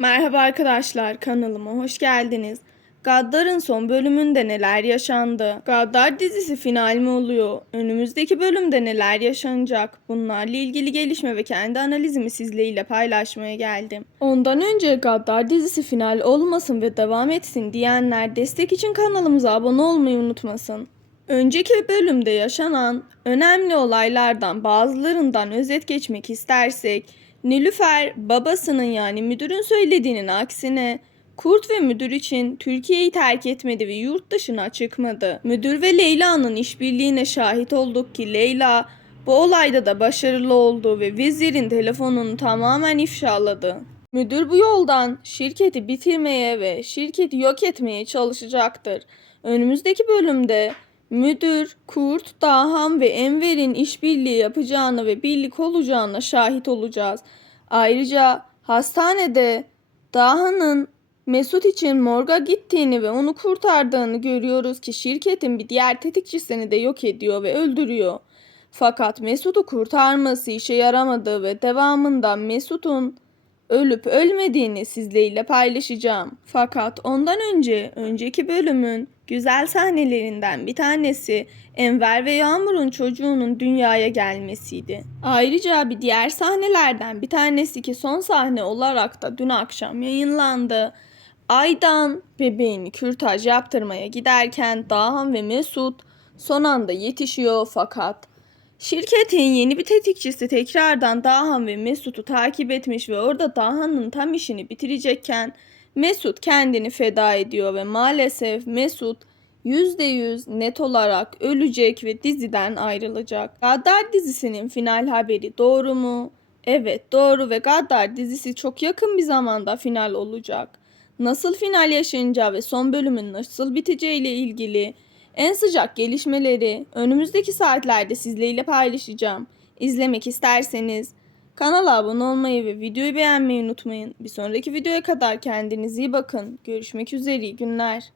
Merhaba arkadaşlar kanalıma hoş geldiniz. Gaddar'ın son bölümünde neler yaşandı? Gaddar dizisi final mi oluyor? Önümüzdeki bölümde neler yaşanacak? Bunlarla ilgili gelişme ve kendi analizimi sizlerle paylaşmaya geldim. Ondan önce Gaddar dizisi final olmasın ve devam etsin diyenler destek için kanalımıza abone olmayı unutmasın. Önceki bölümde yaşanan önemli olaylardan bazılarından özet geçmek istersek, Nilüfer babasının yani müdürün söylediğinin aksine Kurt ve müdür için Türkiye'yi terk etmedi ve yurt dışına çıkmadı. Müdür ve Leyla'nın işbirliğine şahit olduk ki Leyla bu olayda da başarılı oldu ve vezirin telefonunu tamamen ifşaladı. Müdür bu yoldan şirketi bitirmeye ve şirketi yok etmeye çalışacaktır. Önümüzdeki bölümde müdür, Kurt, Dahan ve Enver'in işbirliği yapacağını ve birlik olacağına şahit olacağız. Ayrıca hastanede Dahan'ın Mesut için morga gittiğini ve onu kurtardığını görüyoruz ki şirketin bir diğer tetikçisini de yok ediyor ve öldürüyor. Fakat Mesut'u kurtarması işe yaramadı ve devamında Mesut'un ölüp ölmediğini sizlerle paylaşacağım. Fakat ondan önce önceki bölümün güzel sahnelerinden bir tanesi Enver ve Yağmur'un çocuğunun dünyaya gelmesiydi. Ayrıca bir diğer sahnelerden bir tanesi ki son sahne olarak da dün akşam yayınlandı. Aydan bebeğini kürtaj yaptırmaya giderken Dahan ve Mesut son anda yetişiyor fakat Şirketin yeni bir tetikçisi tekrardan Dahan ve Mesut'u takip etmiş ve orada Dahan'ın tam işini bitirecekken Mesut kendini feda ediyor ve maalesef Mesut %100 net olarak ölecek ve diziden ayrılacak. Gaddar dizisinin final haberi doğru mu? Evet doğru ve Gaddar dizisi çok yakın bir zamanda final olacak. Nasıl final yaşanacağı ve son bölümün nasıl biteceği ile ilgili en sıcak gelişmeleri önümüzdeki saatlerde sizlerle paylaşacağım. İzlemek isterseniz kanala abone olmayı ve videoyu beğenmeyi unutmayın. Bir sonraki videoya kadar kendinize iyi bakın. Görüşmek üzere iyi günler.